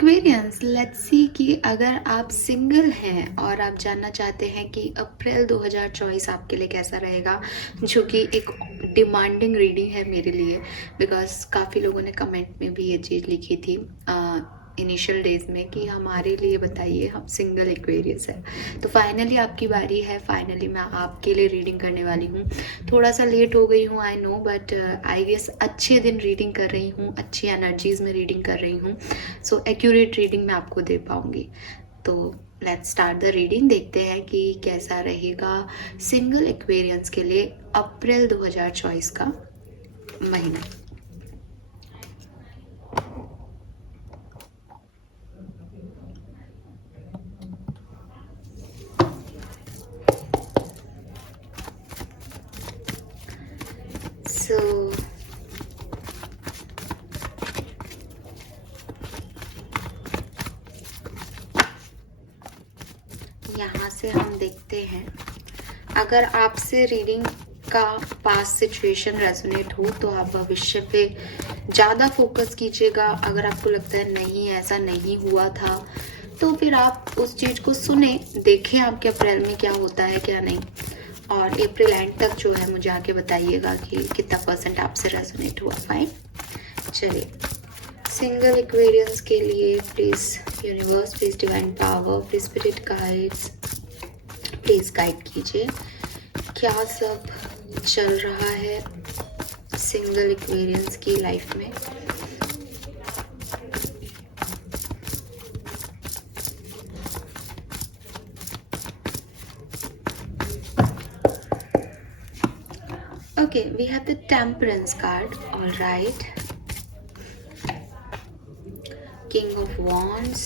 Aquarians, let's see कि अगर आप सिंगल हैं और आप जानना चाहते हैं कि अप्रैल 2024 आपके लिए कैसा रहेगा, जो कि एक डिमांडिंग रीडिंग है मेरे लिए, बिकॉज काफ़ी लोगों ने कमेंट में भी ये चीज़ लिखी थी इनिशियल डेज में कि हमारे लिए बताइए, हम सिंगल एक्वेरियस है। तो फाइनली आपकी बारी है, फाइनली मैं आपके लिए रीडिंग करने वाली हूँ। थोड़ा सा लेट हो गई हूँ, I know, but I guess अच्छे दिन रीडिंग कर रही हूँ, अच्छी एनर्जीज में रीडिंग कर रही हूँ, सो एक्यूरेट रीडिंग मैं आपको दे पाऊँगी। तो लेट्स स्टार्ट द रीडिंग, देखते हैं कि कैसा रहेगा सिंगल एक्वेरियंस के लिए अप्रैल 2024 का महीना। सो यहाँ से हम देखते हैं, अगर आपसे रीडिंग का पास्ट सिचुएशन रेजोनेट हो तो आप भविष्य पे ज़्यादा फोकस कीजिएगा। अगर आपको लगता है नहीं ऐसा नहीं हुआ था, तो फिर आप उस चीज़ को सुने, देखें आपके अप्रैल में क्या होता है क्या नहीं, और अप्रैल एंड तक जो है मुझे आके बताइएगा कि कितना % आपसे रेजोनेट हुआ। फाइन, चलिए सिंगल एक्वेरियंस के लिए please universe, please divine power, please spirit guides, please guide कीजिए क्या सब चल रहा है सिंगल एक्वेरियंस की लाइफ में। Okay, we have the Temperance card. All right. King of Wands.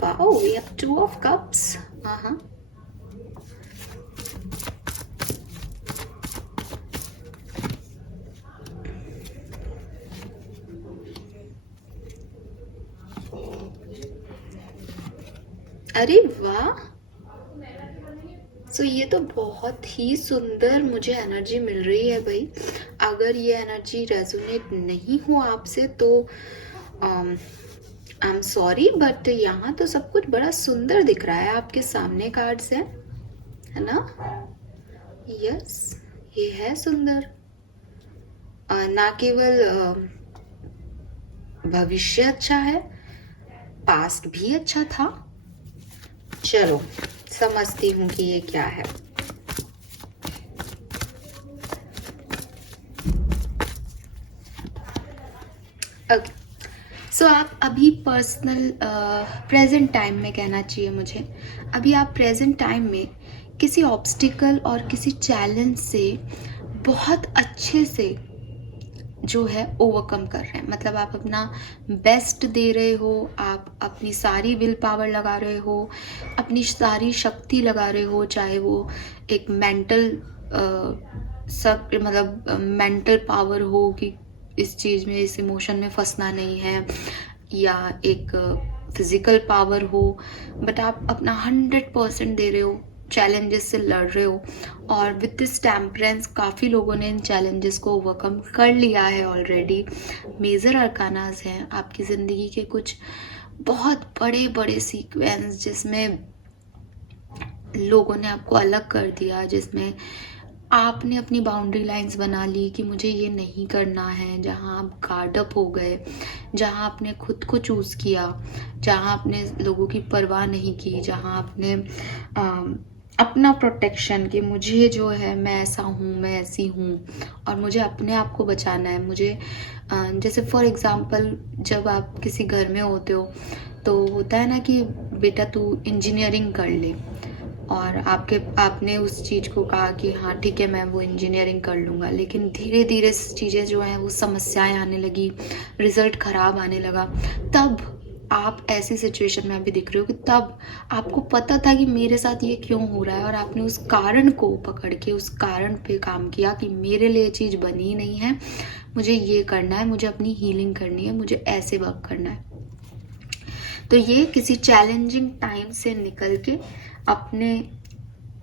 Wow, we have 2 of Cups. अरे वाह, सो ये तो बहुत ही सुंदर मुझे एनर्जी मिल रही है भाई। अगर ये एनर्जी रेजोनेट नहीं हो आपसे तो आई एम सॉरी, बट यहाँ तो सब कुछ बड़ा सुंदर दिख रहा है आपके सामने कार्ड्स है ना। यस, ये है सुंदर। ना केवल भविष्य अच्छा है, पास्ट भी अच्छा था। चलो समझती हूँ कि ये क्या है। ओके, सो आप अभी पर्सनल प्रेजेंट टाइम में, कहना चाहिए मुझे, अभी आप प्रेजेंट टाइम में किसी ऑब्स्टिकल और किसी चैलेंज से बहुत अच्छे से जो है ओवरकम कर रहे हैं। मतलब आप अपना बेस्ट दे रहे हो, आप अपनी सारी विल पावर लगा रहे हो, अपनी सारी शक्ति लगा रहे हो, चाहे वो एक मेंटल मतलब मेंटल पावर हो कि इस चीज़ में, इस इमोशन में फंसना नहीं है, या एक फिजिकल पावर हो, बट आप अपना 100% दे रहे हो, चैलेंजेस से लड़ रहे हो। और विद दिस टेम्परेंस काफ़ी लोगों ने इन चैलेंजेस को ओवरकम कर लिया है ऑलरेडी। मेजर अरकानाज हैं आपकी ज़िंदगी के कुछ बहुत बड़े बड़े सीक्वेंस, जिसमें लोगों ने आपको अलग कर दिया, जिसमें आपने अपनी बाउंड्री लाइंस बना ली कि मुझे ये नहीं करना है, जहाँ आप गार्ड अप हो गए, जहाँ आपने खुद को चूज़ किया, जहाँ आपने लोगों की परवाह नहीं की, जहाँ आपने अपना प्रोटेक्शन, कि मुझे जो है, मैं ऐसा हूँ, मैं ऐसी हूँ और मुझे अपने आप को बचाना है। मुझे जैसे फॉर एग्ज़ाम्पल जब आप किसी घर में होते हो तो होता है ना कि बेटा तू इंजीनियरिंग कर ले, और आपने उस चीज़ को कहा कि हाँ ठीक है मैं वो इंजीनियरिंग कर लूँगा, लेकिन धीरे धीरे चीज़ें जो हैं वो समस्याएं आने लगी, रिज़ल्ट ख़राब आने लगा। तब आप ऐसी सिचुएशन में अभी दिख रहे हो कि तब आपको पता था कि मेरे साथ ये क्यों हो रहा है, और आपने उस कारण को पकड़ के उस कारण पे काम किया कि मेरे लिए चीज़ बनी ही नहीं है, मुझे ये करना है, मुझे अपनी हीलिंग करनी है, मुझे ऐसे वर्क करना है। तो ये किसी चैलेंजिंग टाइम से निकल के अपने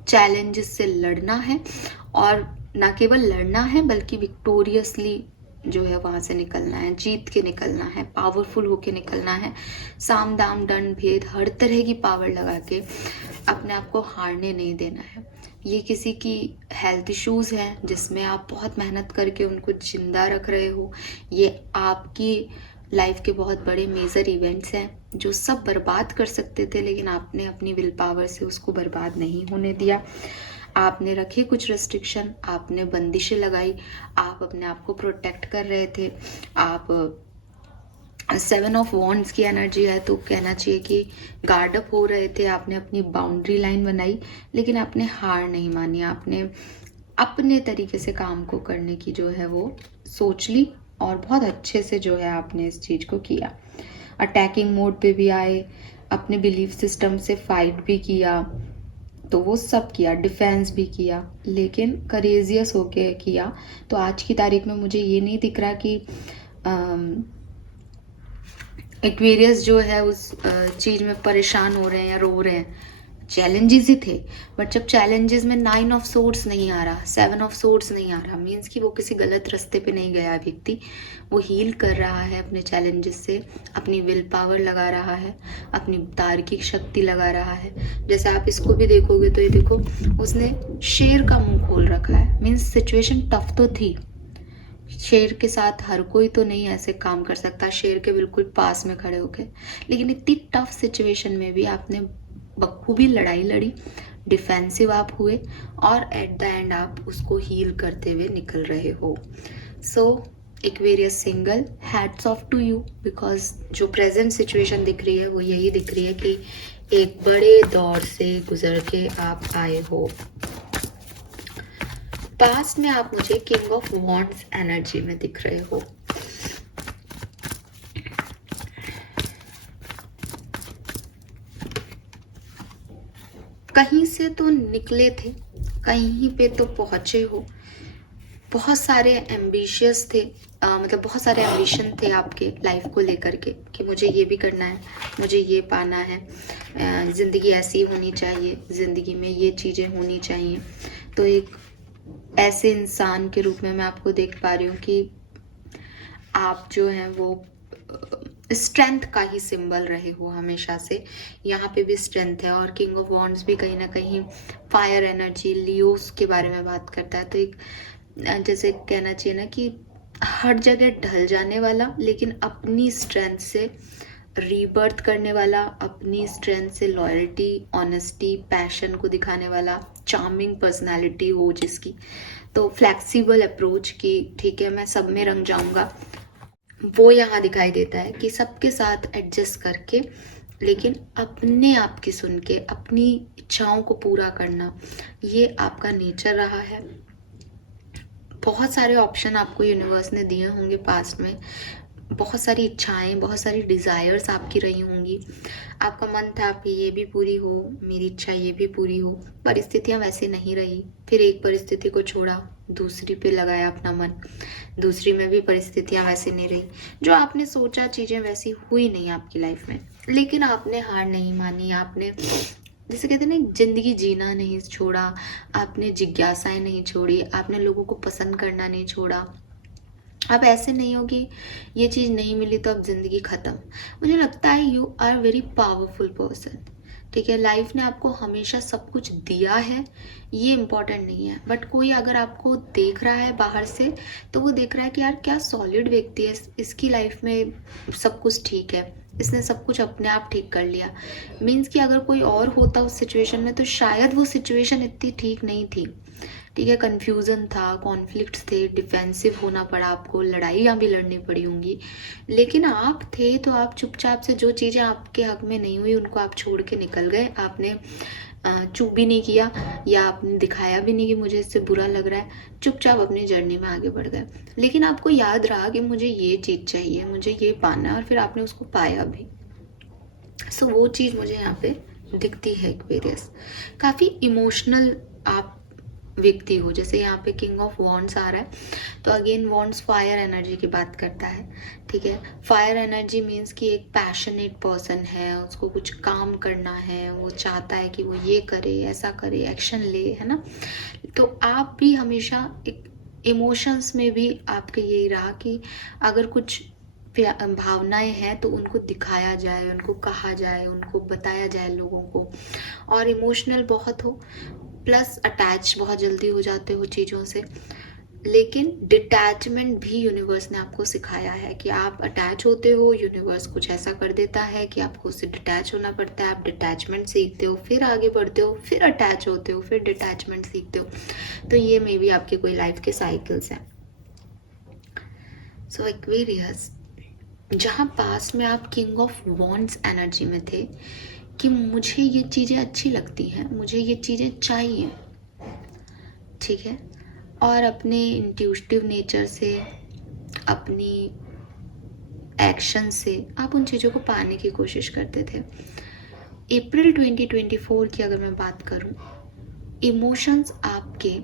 चैलेंजेस से लड़ना है, और ना केवल लड़ना है बल्कि विक्टोरियसली जो है वहाँ से निकलना है, जीत के निकलना है, पावरफुल होके निकलना है, साम दाम दंड भेद हर तरह की पावर लगा के अपने आप को हारने नहीं देना है। ये किसी की हेल्थ इश्यूज़ हैं जिसमें आप बहुत मेहनत करके उनको जिंदा रख रहे हो, ये आपकी लाइफ के बहुत बड़े मेजर इवेंट्स हैं जो सब बर्बाद कर सकते थे, लेकिन आपने अपनी विल पावर से उसको बर्बाद नहीं होने दिया। आपने रखे कुछ रेस्ट्रिक्शन, आपने बंदिशें लगाई, आप अपने आप को प्रोटेक्ट कर रहे थे। आप 7 ऑफ वॉन्ड्स की एनर्जी है तो कहना चाहिए कि गार्ड अप हो रहे थे, आपने अपनी बाउंड्री लाइन बनाई, लेकिन आपने हार नहीं मानी, आपने अपने तरीके से काम को करने की जो है वो सोच ली और बहुत अच्छे से जो है आपने इस चीज़ को किया। अटैकिंग मोड पे भी आए, अपने बिलीफ सिस्टम से फाइट भी किया, तो वो सब किया, डिफेंस भी किया, लेकिन करेजियस होके किया। तो आज की तारीख में मुझे ये नहीं दिख रहा कि एक्वेरियस जो है उस चीज़ में परेशान हो रहे हैं या रो रहे हैं। चैलेंजेस ही थे, बट जब चैलेंजेस में 9 ऑफ सोर्ड्स नहीं आ रहा, 7 ऑफ सोर्ड्स नहीं आ रहा, मीन्स कि वो किसी गलत रास्ते पे नहीं गया व्यक्ति, वो हील कर रहा है अपने चैलेंजेस से, अपनी विल पावर लगा रहा है, अपनी तार्किक शक्ति लगा रहा है। जैसे आप इसको भी देखोगे तो ये देखो, उसने शेर का मुंह खोल रखा है, मीन्स सिचुएशन टफ तो थी, शेर के साथ हर कोई तो नहीं ऐसे काम कर सकता, शेर के बिल्कुल पास में खड़े होके, लेकिन इतनी टफ सिचुएशन में भी आपने बखूबी लड़ाई लड़ी, डिफेंसिव आप हुए और एट द एंड आप उसको हील करते हुए निकल रहे हो। So Aquarius single, hats off to you, because जो प्रेजेंट सिचुएशन दिख रही है वो यही दिख रही है कि एक बड़े दौर से गुजर के आप आए हो। पास्ट में आप मुझे किंग ऑफ वॉन्ड्स एनर्जी में दिख रहे हो। कहीं से तो निकले थे, कहीं पे तो पहुंचे हो, बहुत सारे एम्बिशियस थे, मतलब बहुत सारे एम्बिशन थे आपके लाइफ को लेकर के कि मुझे ये भी करना है, मुझे ये पाना है, ज़िंदगी ऐसी होनी चाहिए, ज़िंदगी में ये चीज़ें होनी चाहिए। तो एक ऐसे इंसान के रूप में मैं आपको देख पा रही हूँ कि आप जो हैं वो स्ट्रेंथ का ही सिंबल रहे हो हमेशा से, यहाँ पे भी स्ट्रेंथ है। और किंग ऑफ वॉन्ड्स भी कहीं ना कहीं फायर एनर्जी, लियोस के बारे में बात करता है। तो एक जैसे कहना चाहिए ना कि हर जगह ढल जाने वाला, लेकिन अपनी स्ट्रेंथ से रीबर्थ करने वाला, अपनी स्ट्रेंथ से लॉयल्टी, ऑनेस्टी, पैशन को दिखाने वाला, चार्मिंग पर्सनालिटी हो जिसकी, तो फ्लेक्सिबल अप्रोच की ठीक है मैं सब में रंग जाऊंगा, वो यहाँ दिखाई देता है कि सबके साथ एडजस्ट करके, लेकिन अपने आप की सुन के अपनी इच्छाओं को पूरा करना, ये आपका नेचर रहा है। बहुत सारे ऑप्शन आपको यूनिवर्स ने दिए होंगे पास्ट में, बहुत सारी इच्छाएं, बहुत सारी डिज़ायर्स आपकी रही होंगी, आपका मन था कि ये भी पूरी हो, मेरी इच्छा ये भी पूरी हो, परिस्थितियां वैसे नहीं रही, फिर एक परिस्थिति को छोड़ा, दूसरी पे लगाया अपना मन, दूसरी में भी परिस्थितियां वैसे नहीं रही, जो आपने सोचा चीज़ें वैसी हुई नहीं आपकी लाइफ में, लेकिन आपने हार नहीं मानी, आपने जैसे कहते हैं ना जिंदगी जीना नहीं छोड़ा, आपने जिज्ञासाएं नहीं छोड़ी, आपने लोगों को पसंद करना नहीं छोड़ा। आप ऐसे नहीं हो कि ये चीज़ नहीं मिली तो अब ज़िंदगी ख़त्म। मुझे लगता है you are very powerful person, ठीक है। लाइफ ने आपको हमेशा सब कुछ दिया है, ये इम्पोर्टेंट नहीं है, बट कोई अगर आपको देख रहा है बाहर से तो वो देख रहा है कि यार क्या सॉलिड व्यक्ति है, इसकी लाइफ में सब कुछ ठीक है, इसने सब कुछ अपने आप ठीक कर लिया। मीन्स कि अगर कोई और होता उस सिचुएशन में तो शायद वो सिचुएशन इतनी ठीक नहीं थी, ठीक है। कन्फ्यूज़न था, कॉन्फ्लिक्ट्स थे, डिफेंसिव होना पड़ा आपको, लड़ाइयाँ भी लड़नी पड़ी होंगी, लेकिन आप थे तो आप चुपचाप से जो चीज़ें आपके हक में नहीं हुई उनको आप छोड़ के निकल गए। आपने चुप भी नहीं किया या आपने दिखाया भी नहीं कि मुझे इससे बुरा लग रहा है, चुपचाप अपनी जर्नी में आगे बढ़ गए। लेकिन आपको याद रहा कि मुझे ये चीज़ चाहिए, मुझे ये पाना है, और फिर आपने उसको पाया भी। सो वो चीज़ मुझे यहाँ पे दिखती है एक्वेरियस। काफ़ी इमोशनल आप व्यक्ति हो, जैसे यहाँ पे किंग ऑफ वॉन्ड्स आ रहा है तो अगेन वॉन्ड्स फायर एनर्जी की बात करता है, ठीक है। फायर एनर्जी मीन्स कि एक पैशनेट पर्सन है, उसको कुछ काम करना है, वो चाहता है कि वो ये करे, ऐसा करे, एक्शन ले, है ना। तो आप भी हमेशा एक इमोशंस में भी आपका यही रहा कि अगर कुछ भावनाएं हैं तो उनको दिखाया जाए, उनको कहा जाए, उनको बताया जाए लोगों को। और इमोशनल बहुत हो, प्लस अटैच बहुत जल्दी हो जाते हो चीज़ों से। लेकिन डिटैचमेंट भी यूनिवर्स ने आपको सिखाया है कि आप अटैच होते हो, यूनिवर्स कुछ ऐसा कर देता है कि आपको उससे डिटैच होना पड़ता है। आप डिटैचमेंट सीखते हो, फिर आगे बढ़ते हो, फिर अटैच होते हो, फिर डिटैचमेंट सीखते हो। तो ये मे बी आपके कोई लाइफ के साइकिल्स हैं। सो एक्वेरियस, जहाँ पास में आप किंग ऑफ वॉन्ड्स एनर्जी में थे कि मुझे ये चीज़ें अच्छी लगती हैं, मुझे ये चीज़ें चाहिए, ठीक है, और अपने इंट्यूटिव नेचर से, अपनी एक्शन से आप उन चीज़ों को पाने की कोशिश करते थे। अप्रैल 2024 की अगर मैं बात करूं, इमोशंस आपके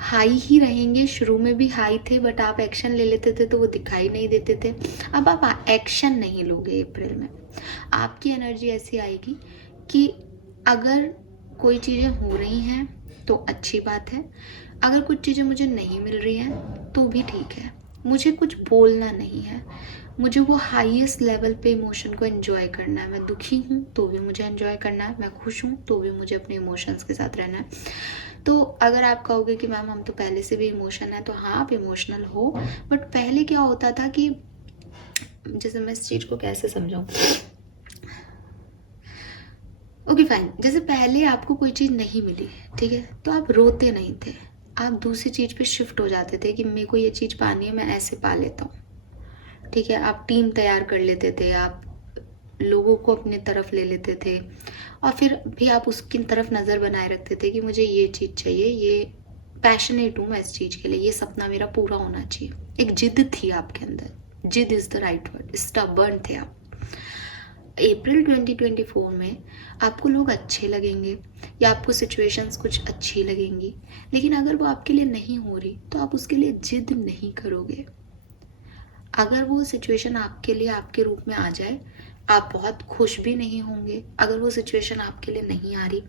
हाई ही रहेंगे। शुरू में भी हाई थे, बट आप एक्शन ले लेते थे तो वो दिखाई नहीं देते थे। अब आप एक्शन नहीं लोगे अप्रैल में। आपकी एनर्जी ऐसी आएगी कि अगर कोई चीज़ें हो रही हैं तो अच्छी बात है, अगर कुछ चीज़ें मुझे नहीं मिल रही हैं तो भी ठीक है। मुझे कुछ बोलना नहीं है, मुझे वो हाईएस्ट लेवल पे इमोशन को एंजॉय करना है। मैं दुखी हूँ तो भी मुझे एंजॉय करना है, मैं खुश हूँ तो भी मुझे अपने इमोशंस के साथ रहना है। तो अगर आप कहोगे कि मैम हम तो पहले से भी इमोशन है, तो हाँ आप इमोशनल हो, बट पहले क्या होता था कि, जैसे मैं इस चीज़ को कैसे समझाऊँ, ओके फाइन, जैसे पहले आपको कोई चीज़ नहीं मिली, ठीक है, तो आप रोते नहीं थे, आप दूसरी चीज़ पे शिफ्ट हो जाते थे कि मेरे को ये चीज़ पानी है, मैं ऐसे पा लेता हूँ, ठीक है। आप टीम तैयार कर लेते थे, आप लोगों को अपनी तरफ ले लेते थे, और फिर भी आप उसकी तरफ नज़र बनाए रखते थे कि मुझे ये चीज़ चाहिए, ये पैशनेट हूँ मैं इस चीज़ के लिए, ये सपना मेरा पूरा होना चाहिए। एक जिद थी आपके अंदर, जिद is the right word, stubborn थे आप। अप्रैल 2024 में आपको लोग अच्छे लगेंगे या आपको सिचुएशंस कुछ अच्छी लगेंगी, लेकिन अगर वो आपके लिए नहीं हो रही तो आप उसके लिए जिद नहीं करोगे। अगर वो सिचुएशन आपके लिए आपके रूप में आ जाए, आप बहुत खुश भी नहीं होंगे। अगर वो सिचुएशन आपके लिए नहीं आ रही,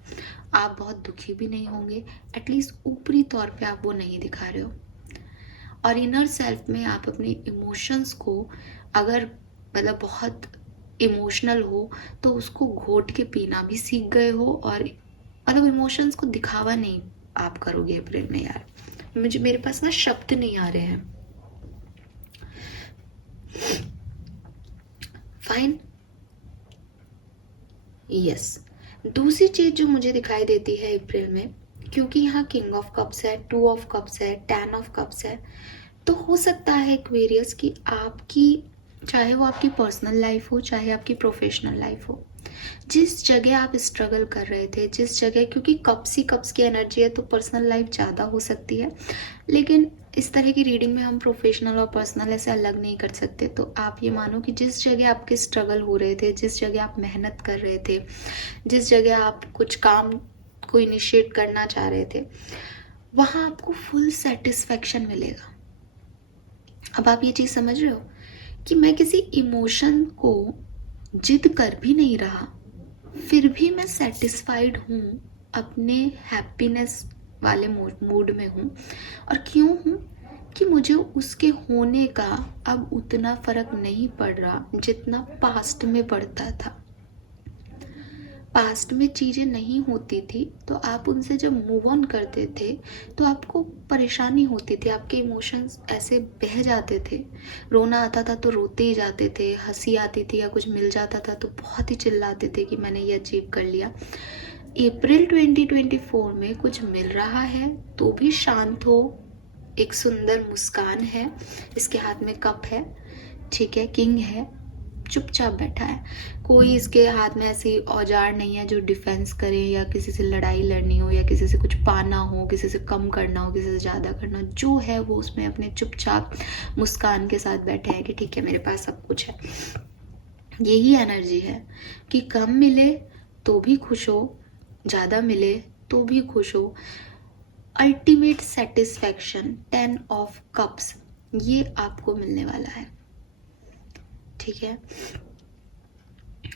आप बहुत दुखी भी नहीं होंगे। एटलीस्ट ऊपरी तौर पे आप वो नहीं दिखा रहे हो। और इनर सेल्फ में आप अपने इमोशंस को, अगर मतलब बहुत इमोशनल हो तो उसको घोट के पीना भी सीख गए हो, और मतलब इमोशंस को दिखावा नहीं आप करोगे अप्रैल में। यार मेरे पास ना शब्द नहीं आ रहे हैं। Fine, yes. दूसरी चीज जो मुझे दिखाई देती है अप्रैल में, क्योंकि यहाँ किंग ऑफ कप्स है, 2 ऑफ कप्स है, 10 ऑफ कप्स है, तो हो सकता है एक्वेरियस कि आपकी, चाहे वो आपकी पर्सनल लाइफ हो चाहे आपकी प्रोफेशनल लाइफ हो, जिस जगह आप स्ट्रगल कर रहे थे, जिस जगह, क्योंकि कप्स ही कप्स की एनर्जी है तो पर्सनल लाइफ ज़्यादा हो सकती है, लेकिन इस तरह की रीडिंग में हम प्रोफेशनल और पर्सनल ऐसे अलग नहीं कर सकते। तो आप ये मानो कि जिस जगह आपके स्ट्रगल हो रहे थे, जिस जगह आप मेहनत कर रहे थे, जिस जगह आप कुछ काम को इनिशिएट करना चाह रहे थे, वहाँ आपको फुल सेटिस्फेक्शन मिलेगा। अब आप ये चीज़ समझ रहे हो कि मैं किसी इमोशन को जिद कर भी नहीं रहा, फिर भी मैं सेटिस्फाइड हूँ, अपने हैप्पीनेस वाले मूड में हूँ। और क्यों हूँ कि मुझे उसके होने का अब उतना फ़र्क नहीं पड़ रहा जितना पास्ट में पड़ता था। पास्ट में चीज़ें नहीं होती थी तो आप उनसे जब मूव ऑन करते थे तो आपको परेशानी होती थी, आपके इमोशंस ऐसे बह जाते थे। रोना आता था तो रोते ही जाते थे, हंसी आती थी या कुछ मिल जाता था तो बहुत ही चिल्लाते थे कि मैंने ये अचीव कर लिया। अप्रैल 2024 में कुछ मिल रहा है तो भी शांत हो, एक सुंदर मुस्कान है, इसके हाथ में कप है, ठीक है, किंग है, चुपचाप बैठा है। कोई इसके हाथ में ऐसी औजार नहीं है जो डिफेंस करे या किसी से लड़ाई लड़नी हो या किसी से कुछ पाना हो, किसी से कम करना हो, किसी से ज़्यादा करना हो। जो है वो उसमें अपने चुपचाप मुस्कान के साथ बैठे हैं कि ठीक है मेरे पास सब कुछ है। यही एनर्जी है कि कम मिले तो भी खुश हो, ज़्यादा मिले तो भी खुश हो। अल्टीमेट सेटिस्फैक्शन 10 ऑफ कप्स, ये आपको मिलने वाला है, ठीक है।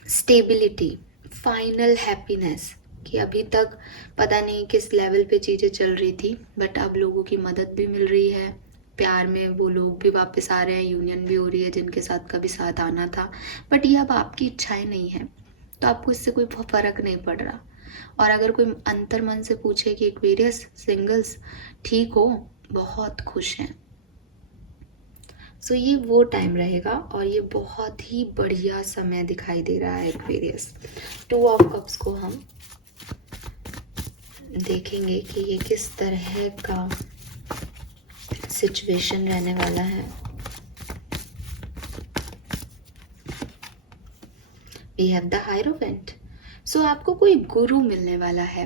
स्टेबिलिटी, फाइनल हैप्पीनेस, कि अभी तक पता नहीं किस लेवल पे चीज़ें चल रही थी, बट अब लोगों की मदद भी मिल रही है, प्यार में वो लोग भी वापस आ रहे हैं, यूनियन भी हो रही है जिनके साथ कभी साथ आना था, बट ये अब आपकी इच्छाएं नहीं है, तो आपको इससे कोई फर्क नहीं पड़ रहा। और अगर कोई अंतर मन से पूछे कि एक्वेरियस सिंगल्स ठीक हो, बहुत खुश हैं। सो ये वो टाइम रहेगा और ये बहुत ही बढ़िया समय दिखाई दे रहा है एक्वेरियस। 2 ऑफ कप्स को हम देखेंगे कि ये किस तरह का सिचुएशन रहने वाला है। We have the hierophant. So आपको कोई गुरु मिलने वाला है,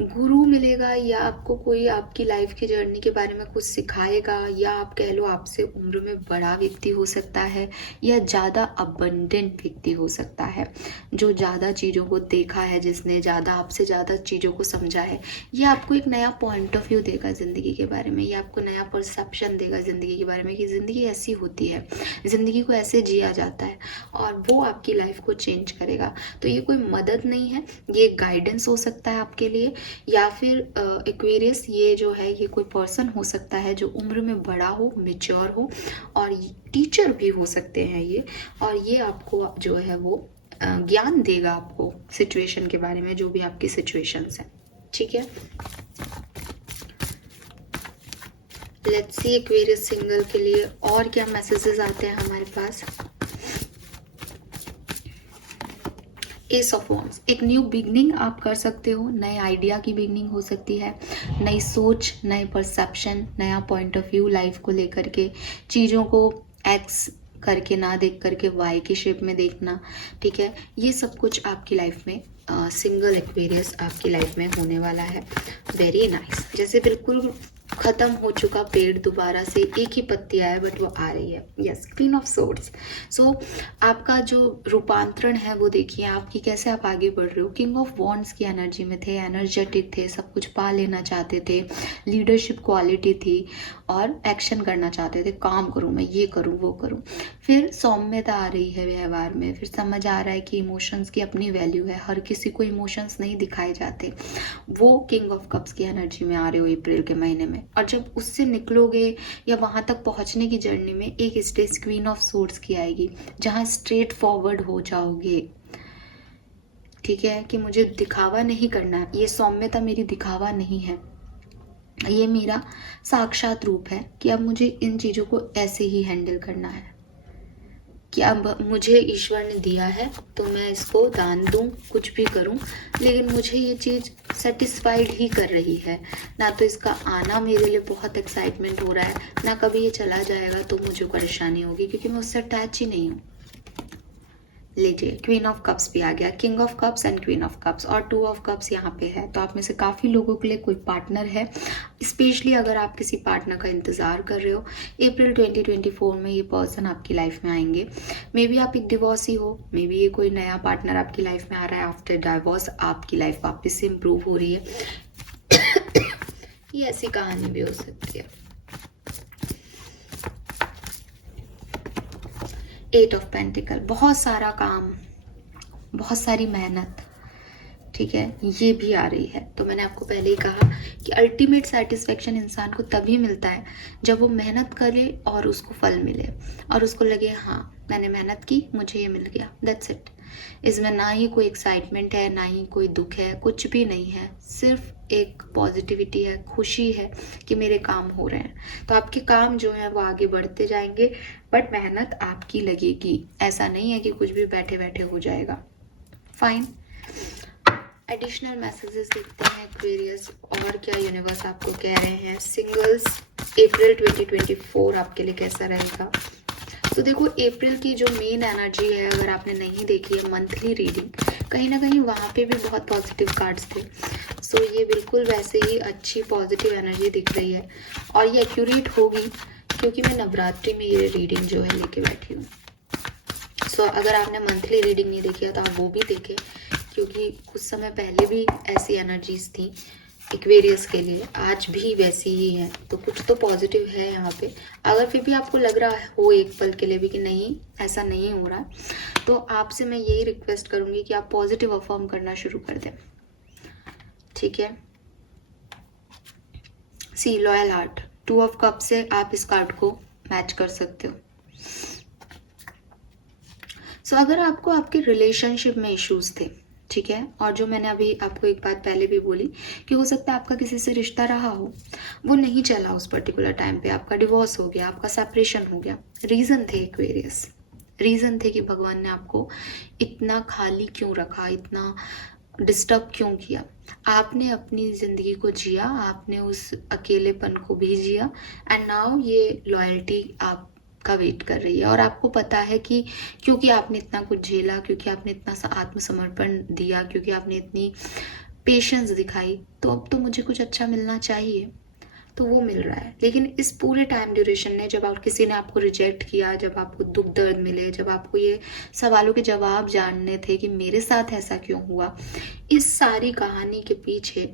गुरु मिलेगा, या आपको कोई आपकी लाइफ की जर्नी के बारे में कुछ सिखाएगा, या आप कह लो आपसे उम्र में बड़ा व्यक्ति हो सकता है, या ज़्यादा अबंडेंट व्यक्ति हो सकता है, जो ज़्यादा चीज़ों को देखा है, जिसने ज़्यादा आपसे ज़्यादा चीज़ों को समझा है। ये आपको एक नया पॉइंट ऑफ व्यू देगा ज़िंदगी के बारे में, ये आपको नया परसेप्शन देगा ज़िंदगी के बारे में कि ज़िंदगी ऐसी होती है, ज़िंदगी को ऐसे जिया जाता है, और वो आपकी लाइफ को चेंज करेगा। तो ये कोई मदद नहीं है, ये गाइडेंस हो सकता है आपके लिए, या फिर एक्वेरियस ये जो है ये कोई पर्सन हो सकता है जो उम्र में बड़ा हो, मेच्योर हो, और टीचर भी हो सकते हैं ये, और ये आपको जो है वो ज्ञान देगा आपको सिचुएशन के बारे में, जो भी आपकी सिचुएशंस हैं। ठीक है, लेट्स सी एक्वेरियस सिंगल के लिए और क्या मैसेजेस आते हैं हमारे पास। एस ऑफ वॉन्ड्स, एक न्यू बिगनिंग आप कर सकते हो, नए आइडिया की बिगनिंग हो सकती है, नई सोच, नए परसेप्शन, नया पॉइंट ऑफ व्यू लाइफ को लेकर के, चीज़ों को एक्स करके ना देख करके वाई की शेप में देखना। ठीक है, ये सब कुछ आपकी लाइफ में सिंगल एक्वेरियस आपकी लाइफ में होने वाला है। वेरी नाइस, जैसे बिल्कुल खत्म हो चुका पेड़ दोबारा से एक ही पत्ती आया, बट वो आ रही है। Yes, queen of swords. So आपका जो रूपांतरण है वो देखिए आपकी, कैसे आप आगे बढ़ रहे हो। किंग ऑफ वॉन्ड्स की एनर्जी में थे, एनर्जेटिक थे, सब कुछ पा लेना चाहते थे, लीडरशिप क्वालिटी थी, और एक्शन करना चाहते थे, काम करूं मैं, ये करूं वो करूं। फिर सौम्यता आ रही है व्यवहार में, फिर समझ आ रहा है कि इमोशंस की अपनी वैल्यू है, हर किसी को इमोशंस नहीं दिखाए जाते। वो किंग ऑफ कप्स की एनर्जी में आ रहे हो अप्रैल के महीने में, और जब उससे निकलोगे या वहां तक पहुंचने की जर्नी में एक स्टेज क्वीन ऑफ सोर्ड्स की आएगी, जहां स्ट्रेट फॉरवर्ड हो जाओगे। ठीक है, कि मुझे दिखावा नहीं करना है, ये सौम्यता मेरी दिखावा नहीं है, ये मेरा साक्षात रूप है कि अब मुझे इन चीजों को ऐसे ही हैंडल करना है, कि अब मुझे ईश्वर ने दिया है तो मैं इसको दान दूं, कुछ भी करूं, लेकिन मुझे ये चीज़ सेटिस्फाइड ही कर रही है, ना तो इसका आना मेरे लिए बहुत एक्साइटमेंट हो रहा है, ना कभी ये चला जाएगा तो मुझे परेशानी होगी, क्योंकि मैं उससे अटैच ही नहीं हूँ। लीजिए, क्वीन ऑफ कप्स भी आ गया, king of cups and queen of cups, और 2 ऑफ कप्स यहाँ पे है। तो आप में से काफ़ी लोगों के लिए कोई पार्टनर है, स्पेशली अगर आप किसी पार्टनर का इंतज़ार कर रहे हो। अप्रैल 2024 में ये पर्सन आपकी लाइफ में आएंगे। मे बी आप एक डिवोर्सी हो, मे बी ये कोई नया पार्टनर आपकी लाइफ में आ रहा है, आफ्टर डाइवोर्स आपकी लाइफ वापस से इम्प्रूव हो रही है। ये ऐसी कहानी भी हो सकती है। 8 ऑफ पेंटिकल, बहुत सारा काम, बहुत सारी मेहनत। ठीक है, ये भी आ रही है। तो मैंने आपको पहले ही कहा कि अल्टीमेट सेटिस्फेक्शन इंसान को तभी मिलता है जब वो मेहनत करे और उसको फल मिले, और उसको लगे हाँ मैंने मेहनत की, मुझे ये मिल गया, दैट्स इट। इसमें ना ही कोई एक्साइटमेंट है, ना ही कोई दुख है, कुछ भी नहीं है, सिर्फ एक पॉजिटिविटी है, खुशी है कि मेरे काम हो रहे हैं। तो आपके काम जो है वो आगे बढ़ते जाएंगे, बट मेहनत आपकी लगेगी। ऐसा नहीं है कि कुछ भी बैठे बैठे हो जाएगा। फाइन, एडिशनल मैसेजेस देखते हैं एक्वेरियस, और क्या यूनिवर्स आपको कह रहे हैं। सिंगल्स, अप्रैल 2024 आपके लिए कैसा रहेगा। तो देखो, अप्रैल की जो मेन एनर्जी है, अगर आपने नहीं देखी है मंथली रीडिंग, कहीं ना कहीं वहाँ पे भी बहुत पॉजिटिव कार्ड्स थे। सो ये बिल्कुल वैसे ही अच्छी पॉजिटिव एनर्जी दिख रही है, और ये एक्यूरेट होगी क्योंकि मैं नवरात्रि में ये रीडिंग जो है लेके बैठी हूँ। सो अगर आपने मंथली रीडिंग नहीं देखी है तो आप वो भी देखें, क्योंकि कुछ समय पहले भी ऐसी एनर्जीज थी एक्वेरियस के लिए, आज भी वैसी ही है। तो कुछ तो पॉजिटिव है यहाँ पे। अगर फिर भी आपको लग रहा हो एक पल के लिए भी कि नहीं ऐसा नहीं हो रहा, तो आपसे मैं यही रिक्वेस्ट करूँगी कि आप पॉजिटिव अफर्म करना शुरू कर दें। ठीक है। सी लॉयल हार्ट, 2 ऑफ कप से आप इस कार्ड को मैच कर सकते हो। सो अगर आपको आपके रिलेशनशिप में इश्यूज थे, ठीक है, और जो मैंने अभी आपको एक बात पहले भी बोली कि हो सकता है आपका किसी से रिश्ता रहा हो, वो नहीं चला उस पर्टिकुलर टाइम पे, आपका डिवोर्स हो गया, आपका सेपरेशन हो गया, रीज़न थे एक्वेरियस, रीज़न थे कि भगवान ने आपको इतना खाली क्यों रखा, इतना डिस्टर्ब क्यों किया। आपने अपनी ज़िंदगी को जिया, आपने उस अकेलेपन को भी जिया, एंड नाउ ये लॉयल्टी आपका वेट कर रही है। और आपको पता है कि क्योंकि आपने इतना कुछ झेला, क्योंकि आपने इतना सा आत्मसमर्पण दिया, क्योंकि आपने इतनी पेशेंस दिखाई, तो अब तो मुझे कुछ अच्छा मिलना चाहिए, तो वो मिल रहा है। लेकिन इस पूरे टाइम ड्यूरेशन ने, जब आप किसी ने आपको रिजेक्ट किया, जब आपको दुख दर्द मिले, जब आपको ये सवालों के जवाब जानने थे कि मेरे साथ ऐसा क्यों हुआ, इस सारी कहानी के पीछे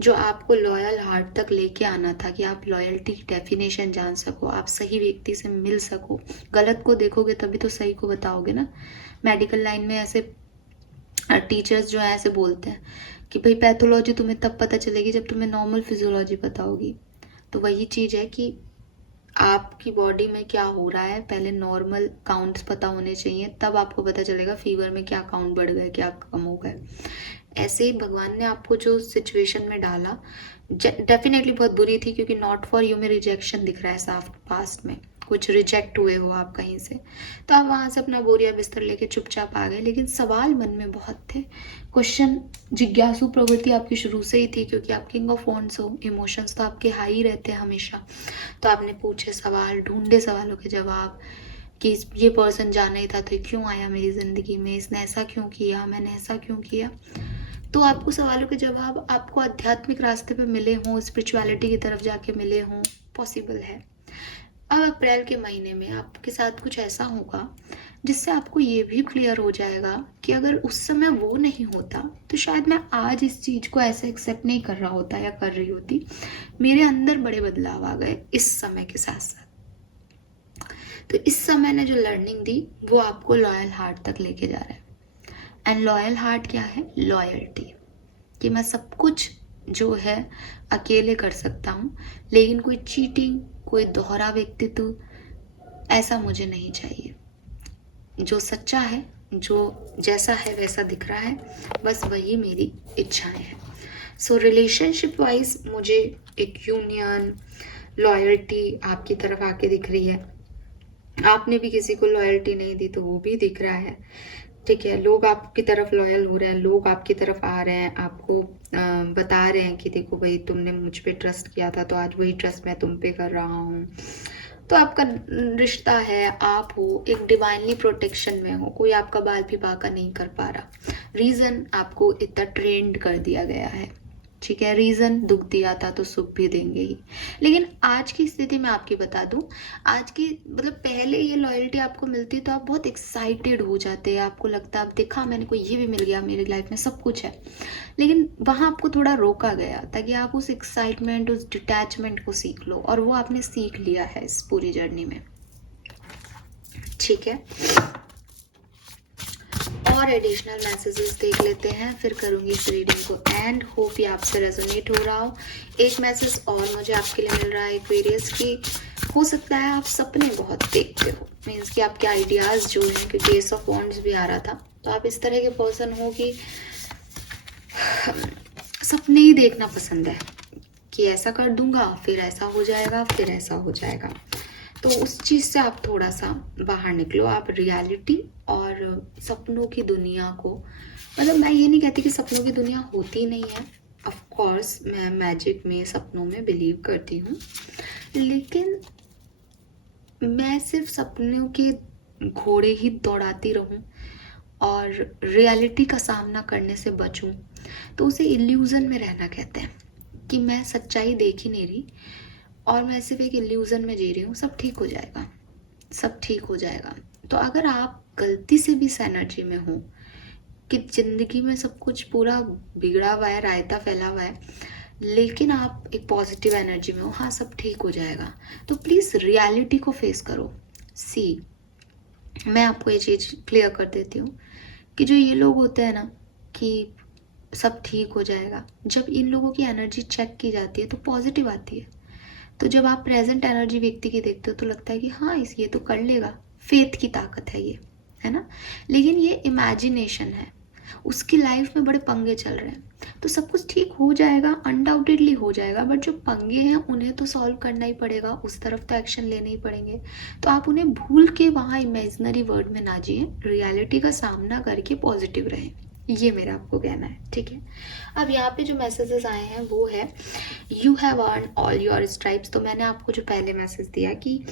जो आपको लॉयल हार्ट तक लेके आना था कि आप लॉयल्टी की डेफिनेशन जान सको, आप सही व्यक्ति से मिल सको। गलत को देखोगे तभी तो सही को बताओगे ना। मेडिकल लाइन में ऐसे टीचर्स जो है ऐसे बोलते हैं कि भाई पैथोलॉजी तुम्हें तब पता चलेगी जब तुम्हें नॉर्मल फिजियोलॉजी पता होगी। तो वही चीज़ है कि आपकी बॉडी में क्या हो रहा है, पहले नॉर्मल काउंट्स पता होने चाहिए, तब आपको पता चलेगा फीवर में क्या काउंट बढ़ गए, क्या कम हो गए। ऐसे ही भगवान ने आपको जो सिचुएशन में डाला, डेफिनेटली बहुत बुरी थी, क्योंकि नॉट फॉर यू में रिजेक्शन दिख रहा है साफ, पास्ट में कुछ रिजेक्ट हुए हो आप कहीं से, तो आप वहाँ से अपना बोरिया बिस्तर लेके चुपचाप आ गए। लेकिन सवाल मन में बहुत थे, क्वेश्चन, जिज्ञासु प्रवृत्ति आपकी शुरू से ही थी, क्योंकि आप किंग ऑफ वॉन्ड्स हो, इमोशंस तो आपके हाई रहते हैं हमेशा। तो आपने पूछे सवाल, ढूंढे सवालों के जवाब कि ये पर्सन जाना ही था तो क्यों आया मेरी ज़िंदगी में, इसने ऐसा क्यों किया, मैंने ऐसा क्यों किया। तो आपको सवालों के जवाब आपको आध्यात्मिक रास्ते पे मिले हों, स्पिरिचुअलिटी की तरफ जाके मिले हों, पॉसिबल है। अब अप्रैल के महीने में आपके साथ कुछ ऐसा होगा जिससे आपको ये भी क्लियर हो जाएगा कि अगर उस समय वो नहीं होता तो शायद मैं आज इस चीज़ को ऐसे एक्सेप्ट नहीं कर रहा होता या कर रही होती। मेरे अंदर बड़े बदलाव आ गए इस समय के साथ साथ। तो इस समय ने जो लर्निंग दी वो आपको लॉयल हार्ट तक लेके जा रहा है। एंड लॉयल हार्ट क्या है? लॉयल्टी, कि मैं सब कुछ जो है अकेले कर सकता हूँ, लेकिन कोई चीटिंग, कोई दोहरा व्यक्तित्व, ऐसा मुझे नहीं चाहिए। जो सच्चा है, जो जैसा है वैसा दिख रहा है, बस वही मेरी इच्छाएं हैं। सो रिलेशनशिप वाइज मुझे एक यूनियन, लॉयल्टी आपकी तरफ आके दिख रही है। आपने भी किसी को लॉयल्टी नहीं दी तो वो भी दिख रहा है, ठीक है। लोग आपकी तरफ लॉयल हो रहे हैं, लोग आपकी तरफ आ रहे हैं, आपको बता रहे हैं कि देखो भाई तुमने मुझ पे ट्रस्ट किया था तो आज वही ट्रस्ट मैं तुम पे कर रहा हूँ। तो आपका रिश्ता है, आप हो एक डिवाइनली प्रोटेक्शन में हो, कोई आपका बाल भी बाका नहीं कर पा रहा। रीज़न आपको इतना ट्रेंड कर दिया गया है, ठीक है। रीज़न दुख दिया था तो सुख भी देंगे ही। लेकिन आज की स्थिति में आपकी बता दूं, आज की मतलब पहले ये लॉयल्टी आपको मिलती तो आप बहुत एक्साइटेड हो जाते हैं, आपको लगता है अब देखा मैंने को ये भी मिल गया, मेरी लाइफ में सब कुछ है। लेकिन वहाँ आपको थोड़ा रोका गया ताकि आप उस एक्साइटमेंट, उस डिटैचमेंट को सीख लो, और वो आपने सीख लिया है इस पूरी जर्नी में, ठीक है। और एडिशनल मैसेजेस देख लेते हैं, फिर करूंगी इस रीडिंग को एंड। होप ये आपसे रेजोनेट हो रहा हो। एक मैसेज और मुझे आपके लिए मिल रहा है एक्वेरियस की, हो सकता है आप सपने बहुत देखते हो, मीन्स कि आपके आइडियाज़ जो हैं, क्योंकि एस ऑफ वॉन्ड्स भी आ रहा था, तो आप इस तरह के पर्सन हो कि सपने ही देखना पसंद है कि ऐसा कर दूंगा, फिर ऐसा हो जाएगा, फिर ऐसा हो जाएगा। तो उस चीज़ से आप थोड़ा सा बाहर निकलो, आप रियलिटी और सपनों की दुनिया को, मतलब मैं ये नहीं कहती कि सपनों की दुनिया होती नहीं है, ऑफ कोर्स मैं मैजिक में, सपनों में बिलीव करती हूँ, लेकिन मैं सिर्फ सपनों के घोड़े ही दौड़ाती रहूं और रियलिटी का सामना करने से बचूं, तो उसे इल्यूज़न में रहना कहते हैं, कि मैं सच्चाई देख ही नहीं रही और मैं सिर्फ एक इल्यूज़न में जी रही हूँ, सब ठीक हो जाएगा, सब ठीक हो जाएगा। तो अगर आप गलती से भी इस एनर्जी में हो कि ज़िंदगी में सब कुछ पूरा बिगड़ा हुआ है, रायता फैला हुआ है, लेकिन आप एक पॉजिटिव एनर्जी में हो, हाँ सब ठीक हो जाएगा, तो प्लीज़ रियलिटी को फेस करो। सी, मैं आपको ये चीज़ क्लियर कर देती हूँ कि जो ये लोग होते हैं ना कि सब ठीक हो जाएगा। जब इन लोगों की एनर्जी चेक की जाती है तो पॉजिटिव आती है। तो जब आप प्रेजेंट एनर्जी व्यक्ति की देखते हो तो लगता है कि हाँ इस ये तो कर लेगा, फेथ की ताकत है ये, है ना। लेकिन ये इमेजिनेशन है, उसकी लाइफ में बड़े पंगे चल रहे हैं, तो सब कुछ ठीक हो जाएगा, अनडाउटेडली हो जाएगा, बट जो पंगे हैं उन्हें तो सॉल्व करना ही पड़ेगा, उस तरफ तो एक्शन लेने ही पड़ेंगे। तो आप उन्हें भूल के वहाँ इमेजिनरी वर्ल्ड में ना जिए, रियलिटी का सामना करके पॉजिटिव रहें, ये मेरा आपको कहना है, ठीक है। अब यहाँ पे जो मैसेजेस आए हैं वो है you have earn all your stripes. तो मैंने आपको जो पहले मैसेज दिया कि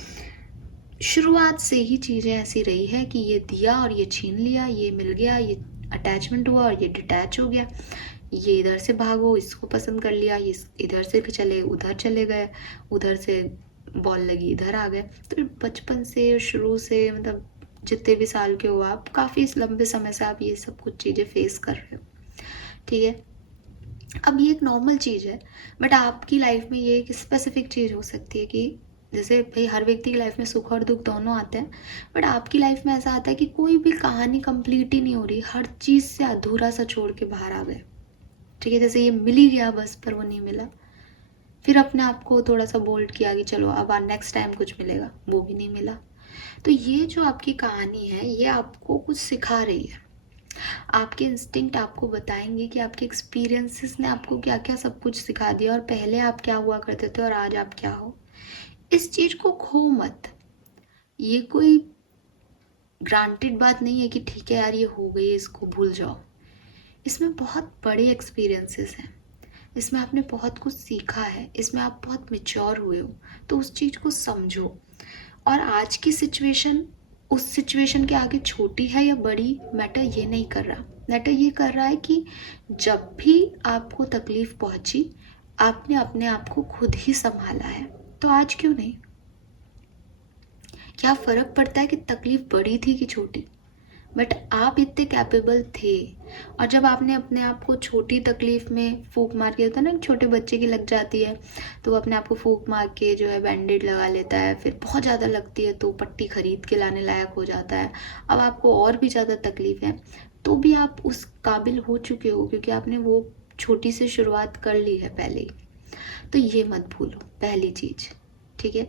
शुरुआत से ही चीज़ें ऐसी रही है कि ये दिया और ये छीन लिया, ये मिल गया, ये अटैचमेंट हुआ और ये डिटैच हो गया, ये इधर से भागो इसको पसंद कर लिया, ये इधर से चले उधर चले गए, उधर से बॉल लगी इधर आ गए। तो बचपन से शुरू से मतलब जितने भी साल के हो आप, काफ़ी लंबे समय से आप ये सब कुछ चीज़ें फेस कर रहे हो, ठीक है। अब ये एक नॉर्मल चीज़ है, बट आपकी लाइफ में ये एक स्पेसिफिक चीज़ हो सकती है कि जैसे भाई हर व्यक्ति की लाइफ में सुख और दुख दोनों आते हैं, बट आपकी लाइफ में ऐसा आता है कि कोई भी कहानी कंप्लीट ही नहीं हो रही, हर चीज़ से अधूरा सा छोड़ के बाहर आ गए, ठीक है। जैसे ये मिल ही गया बस, पर वो नहीं मिला, फिर अपने आप को थोड़ा सा बोल्ड किया कि चलो अब नेक्स्ट टाइम कुछ मिलेगा, वो भी नहीं मिला। तो ये जो आपकी कहानी है ये आपको कुछ सिखा रही है, आपके इंस्टिंक्ट आपको बताएंगे कि आपके एक्सपीरियंसेस ने आपको क्या क्या सब कुछ सिखा दिया, और पहले आप क्या हुआ करते थे और आज आप क्या हो। इस चीज़ को खो मत, ये कोई ग्रांटेड बात नहीं है कि ठीक है यार ये हो गई इसको भूल जाओ। इसमें बहुत बड़े एक्सपीरियंसेस हैं, इसमें आपने बहुत कुछ सीखा है, इसमें आप बहुत मैच्योर हुए हो, तो उस चीज़ को समझो। और आज की सिचुएशन उस सिचुएशन के आगे छोटी है या बड़ी मैटर ये नहीं कर रहा, मैटर ये कर रहा है कि जब भी आपको तकलीफ पहुंची आपने अपने आप को खुद ही संभाला है, तो आज क्यों नहीं। क्या फ़र्क पड़ता है कि तकलीफ बड़ी थी कि छोटी, बट आप इतने कैपेबल थे। और जब आपने अपने आप को छोटी तकलीफ में फूंक मार के, होता है ना छोटे बच्चे की लग जाती है तो वो अपने आप को फूंक मार के जो है बैंडेड लगा लेता है, फिर बहुत ज़्यादा लगती है तो पट्टी खरीद के लाने लायक हो जाता है। अब आपको और भी ज़्यादा तकलीफ है तो भी आप उस काबिल हो चुके हो, क्योंकि आपने वो छोटी से शुरुआत कर ली है पहले ही। तो ये मत भूलो, पहली चीज़, ठीक है।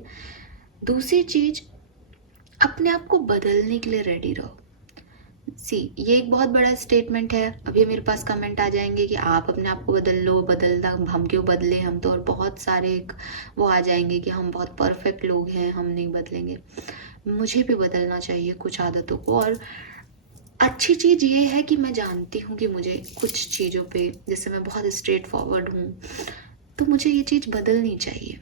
दूसरी चीज़, अपने आप को बदलने के लिए रेडी रहो। ये एक बहुत बड़ा स्टेटमेंट है। अभी मेरे पास कमेंट आ जाएंगे कि आप अपने आप को बदल लो, बदलता हम क्यों बदले, हम तो, और बहुत सारे वो आ जाएंगे कि हम बहुत परफेक्ट लोग हैं, हम नहीं बदलेंगे। मुझे भी बदलना चाहिए कुछ आदतों को, और अच्छी चीज़ ये है कि मैं जानती हूँ कि मुझे कुछ चीज़ों पे, जैसे मैं बहुत स्ट्रेट फॉरवर्ड हूँ, तो मुझे ये चीज़ बदलनी चाहिए।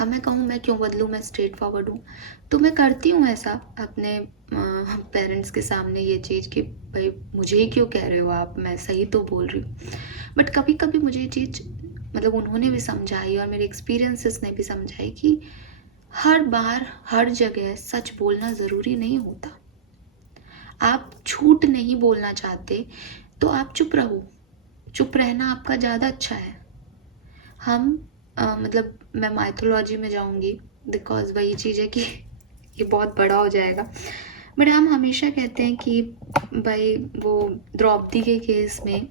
अब मैं कहूँ मैं क्यों बदलूँ, मैं स्ट्रेट फॉरवर्ड हूँ तो मैं करती हूँ ऐसा अपने पेरेंट्स के सामने ये चीज़ कि भाई मुझे ही क्यों कह रहे हो आप, मैं सही तो बोल रही हूँ। बट कभी कभी मुझे ये चीज़ मतलब उन्होंने भी समझाई और मेरे एक्सपीरियंसेस ने भी समझाई कि हर बार हर जगह सच बोलना ज़रूरी नहीं होता। आप झूठ नहीं बोलना चाहते तो आप चुप रहो, चुप रहना आपका ज़्यादा अच्छा है। हम मतलब मैं माइथोलॉजी में जाऊंगी बिकॉज वही चीज़ है कि ये बहुत बड़ा हो जाएगा, बट हम हमेशा कहते हैं कि भाई वो द्रौपदी के केस में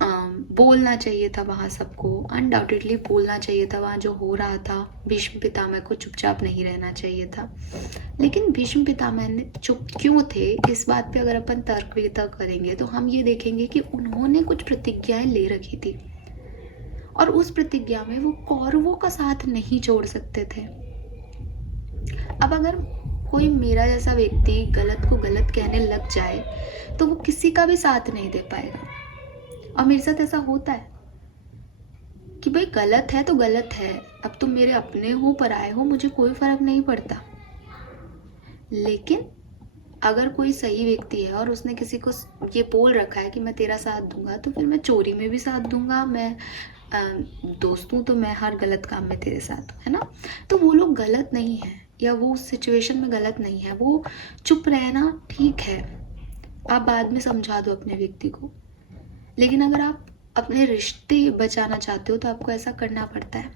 बोलना चाहिए था वहाँ सबको, अनडाउटेडली बोलना चाहिए था वहाँ जो हो रहा था। भीष्म पितामह को चुपचाप नहीं रहना चाहिए था, लेकिन भीष्म पितामह ने चुप क्यों थे, इस बात पे अगर अपन तर्क वितर्क करेंगे तो हम ये देखेंगे कि उन्होंने कुछ प्रतिज्ञाएं ले रखी थी और उस प्रतिज्ञा में वो कौरवों का साथ नहीं छोड़ सकते थे। अब अगर कोई मेरा जैसा व्यक्ति गलत को गलत कहने लग जाए तो वो किसी का भी साथ नहीं दे पाएगा, और मेरे साथ ऐसा होता है कि भाई गलत है तो गलत है, अब तुम मेरे अपने हो पराए हो मुझे कोई फर्क नहीं पड़ता। लेकिन अगर कोई सही व्यक्ति है और उसने किसी को ये बोल रखा है कि मैं तेरा साथ दूंगा, तो फिर मैं चोरी में भी साथ दूंगा, मैं दोस्त हूँ तो मैं हर गलत काम में तेरे साथ हूँ, है ना। तो वो लोग गलत नहीं है या वो उस सिचुएशन में गलत नहीं है, वो चुप रहना ठीक है, आप बाद में समझा दो अपने व्यक्ति को। लेकिन अगर आप अपने रिश्ते बचाना चाहते हो तो आपको ऐसा करना पड़ता है।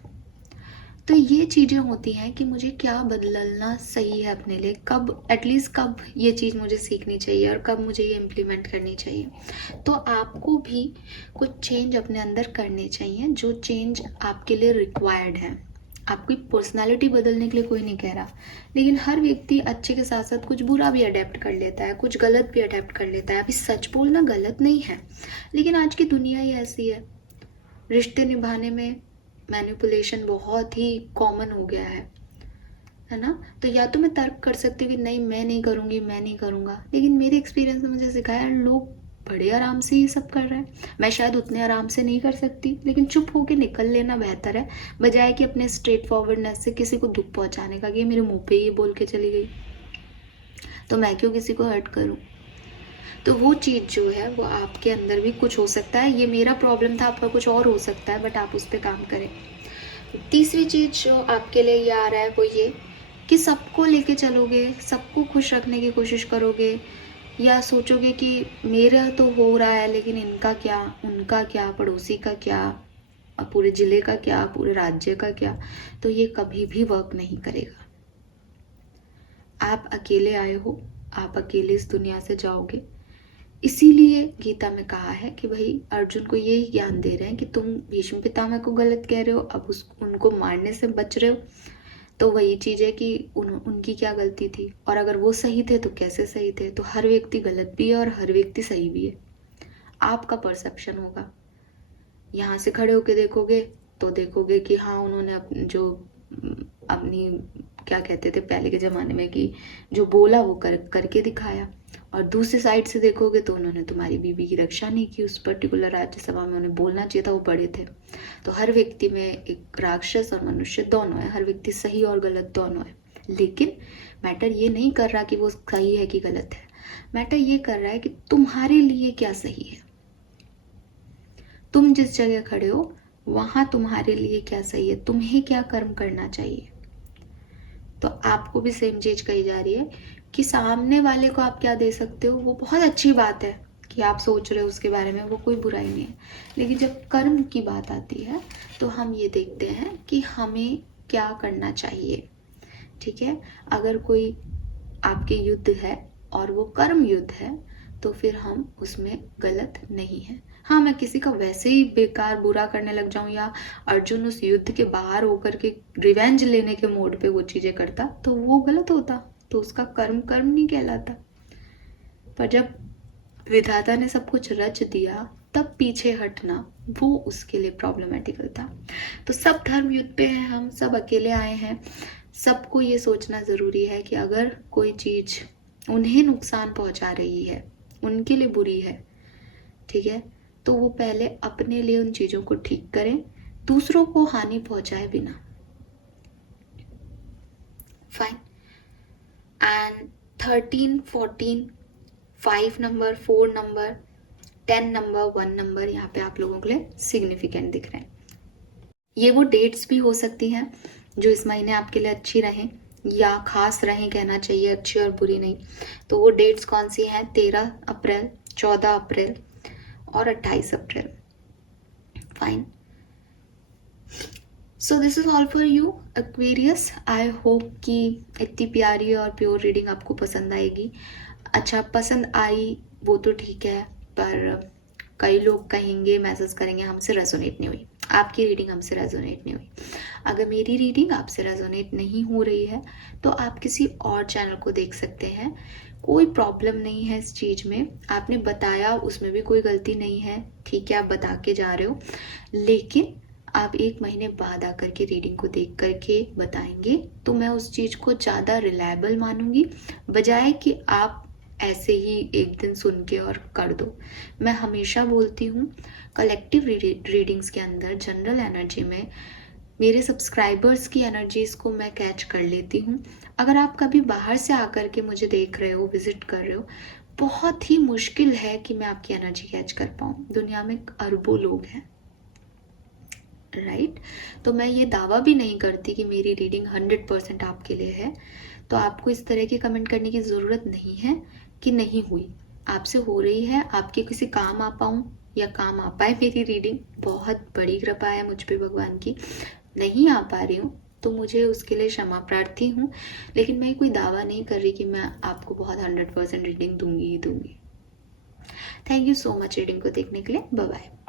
तो ये चीज़ें होती हैं कि मुझे क्या बदलना सही है अपने लिए, कब एटलीस्ट कब ये चीज़ मुझे सीखनी चाहिए और कब मुझे ये इम्प्लीमेंट करनी चाहिए। तो आपको भी कुछ चेंज अपने अंदर करने चाहिए, जो चेंज आपके लिए रिक्वायर्ड है। आपकी पर्सनालिटी बदलने के लिए कोई नहीं कह रहा, लेकिन हर व्यक्ति अच्छे के साथ साथ कुछ बुरा भी अडेप्ट कर लेता है, कुछ गलत भी अडेप्ट कर लेता है। अभी सच बोलना गलत नहीं है, लेकिन आज की दुनिया ही ऐसी है। रिश्ते निभाने में मैनिपुलेशन बहुत ही कॉमन हो गया है ना। तो या तो मैं तर्क कर सकती हूँ कि नहीं मैं नहीं करूँगी, मैं नहीं करूँगा, लेकिन मेरे एक्सपीरियंस ने मुझे सिखाया लोग बड़े आराम से ये सब कर रहे हैं। मैं शायद उतने आराम से नहीं कर सकती, लेकिन चुप होके निकल लेना बेहतर है, बजाय कि अपने स्ट्रेट फॉरवर्डनेस से किसी को दुख पहुंचाने का, कि मेरे मुंह पे ये बोल के चली गई तो मैं क्यों किसी को हर्ट करूं। तो वो चीज़ जो है वो आपके अंदर भी कुछ हो सकता है। ये मेरा प्रॉब्लम था, आपका कुछ और हो सकता है, बट आप उस पर काम करें। तीसरी चीज़ जो आपके लिए ये आ रहा है वो ये कि सबको लेके चलोगे, सबको खुश रखने की कोशिश करोगे, या सोचोगे कि मेरा तो हो रहा है लेकिन इनका क्या, उनका क्या, पड़ोसी का क्या, पूरे ज़िले का क्या, पूरे राज्य का क्या। तो ये कभी भी वर्क नहीं करेगा। आप अकेले आए हो, आप अकेले इस दुनिया से जाओगे। इसीलिए गीता में कहा है कि भाई अर्जुन को यही ज्ञान दे रहे हैं कि तुम भीष्म पितामह को गलत कह रहे हो, अब उनको मारने से बच रहे हो। तो वही चीज़ है कि उनकी क्या गलती थी, और अगर वो सही थे तो कैसे सही थे। तो हर व्यक्ति गलत भी है और हर व्यक्ति सही भी है। आपका परसेप्शन होगा। यहाँ से खड़े होके देखोगे तो देखोगे कि हाँ उन्होंने जो अपनी क्या कहते थे पहले के ज़माने में कि जो बोला वो करके दिखाया, और दूसरी साइड से देखोगे तो उन्होंने तुम्हारी बीवी की रक्षा नहीं की। उस पर्टिकुलर राज्यसभा में उन्हें बोलना चाहिए था, वो बड़े थे। तो हर व्यक्ति में एक राक्षस और मनुष्य दोनों है, हर व्यक्ति सही और गलत दोनों है। लेकिन मैटर ये नहीं कर रहा कि वो सही है कि गलत है, मैटर ये कर रहा है कि तुम्हारे लिए क्या सही है। तुम जिस जगह खड़े हो वहां तुम्हारे लिए क्या सही है, तुम्हें क्या कर्म करना चाहिए। तो आपको भी सेम चीज कही जा रही है कि सामने वाले को आप क्या दे सकते हो, वो बहुत अच्छी बात है कि आप सोच रहे हो उसके बारे में, वो कोई बुराई नहीं है। लेकिन जब कर्म की बात आती है तो हम ये देखते हैं कि हमें क्या करना चाहिए। ठीक है, अगर कोई आपके युद्ध है और वो कर्म युद्ध है तो फिर हम उसमें गलत नहीं है। हाँ, मैं किसी का वैसे ही बेकार बुरा करने लग जाऊं, या अर्जुन उस युद्ध के बाहर होकर के रिवेंज लेने के मोड पे वो चीजें करता तो वो गलत होता, तो उसका कर्म कर्म नहीं कहलाता। पर जब विधाता ने सब कुछ रच दिया तब पीछे हटना वो उसके लिए प्रॉब्लमेटिकल था। तो सब धर्म युद्ध पे हैं, हम सब अकेले आए हैं। सबको ये सोचना जरूरी है कि अगर कोई चीज उन्हें नुकसान पहुंचा रही है, उनके लिए बुरी है, ठीक है, तो वो पहले अपने लिए उन चीजों को ठीक करें, दूसरों को हानि पहुंचाए बिना। Fine. And 13, 14, 5 number, 4 number, 10 number, 1 number यहाँ पे आप लोगों के लिए सिग्निफिकेंट दिख रहे हैं। ये वो डेट्स भी हो सकती हैं जो इस महीने आपके लिए अच्छी रहें या खास रहें, कहना चाहिए, अच्छी और बुरी नहीं। तो वो डेट्स कौन सी हैं? 13 अप्रैल, 14 अप्रैल और 28 April. Fine. So this is all for you Aquarius. I hope कि इतनी प्यारी और प्योर रीडिंग आपको पसंद आएगी। अच्छा, पसंद आई वो तो ठीक है, पर कई लोग कहेंगे, मैसेज करेंगे हमसे रेजोनेट नहीं हुई, आपकी रीडिंग हमसे रेजोनेट नहीं हुई। अगर मेरी रीडिंग आपसे रेजोनेट नहीं हो रही है तो आप किसी और चैनल को देख सकते हैं, कोई प्रॉब्लम नहीं है इस चीज़ में। आपने बताया उसमें भी कोई गलती नहीं है, ठीक है, आप बता के जा रहे हो, लेकिन आप 1 महीने बाद आकर के रीडिंग को देख करके बताएंगे तो मैं उस चीज़ को ज़्यादा रिलायबल मानूंगी, बजाय कि आप ऐसे ही एक दिन सुन के और कर दो। मैं हमेशा बोलती हूँ कलेक्टिव रीडिंग्स के अंदर जनरल एनर्जी में मेरे सब्सक्राइबर्स की एनर्जीज को मैं कैच कर लेती हूँ। अगर आप कभी बाहर से आकर के मुझे देख रहे हो, विजिट कर रहे हो, बहुत ही मुश्किल है कि मैं आपकी एनर्जी कैच कर पाऊँ। दुनिया में अरबों लोग हैं, राइट? तो मैं ये दावा भी नहीं करती कि मेरी रीडिंग 100% आपके लिए है। तो आपको इस तरह की कमेंट करने की ज़रूरत नहीं है कि नहीं हुई, आपसे हो रही है। आपके किसी काम आ पाऊँ या काम आ पाए मेरी रीडिंग, बहुत बड़ी कृपा है मुझ पे भगवान की। नहीं आ पा रही हूँ तो मुझे उसके लिए क्षमा प्रार्थी हूँ, लेकिन मैं कोई दावा नहीं कर रही कि मैं आपको बहुत 100% रीडिंग दूंगी ही दूंगी। Thank you so much reading को देखने के लिए। Bye bye.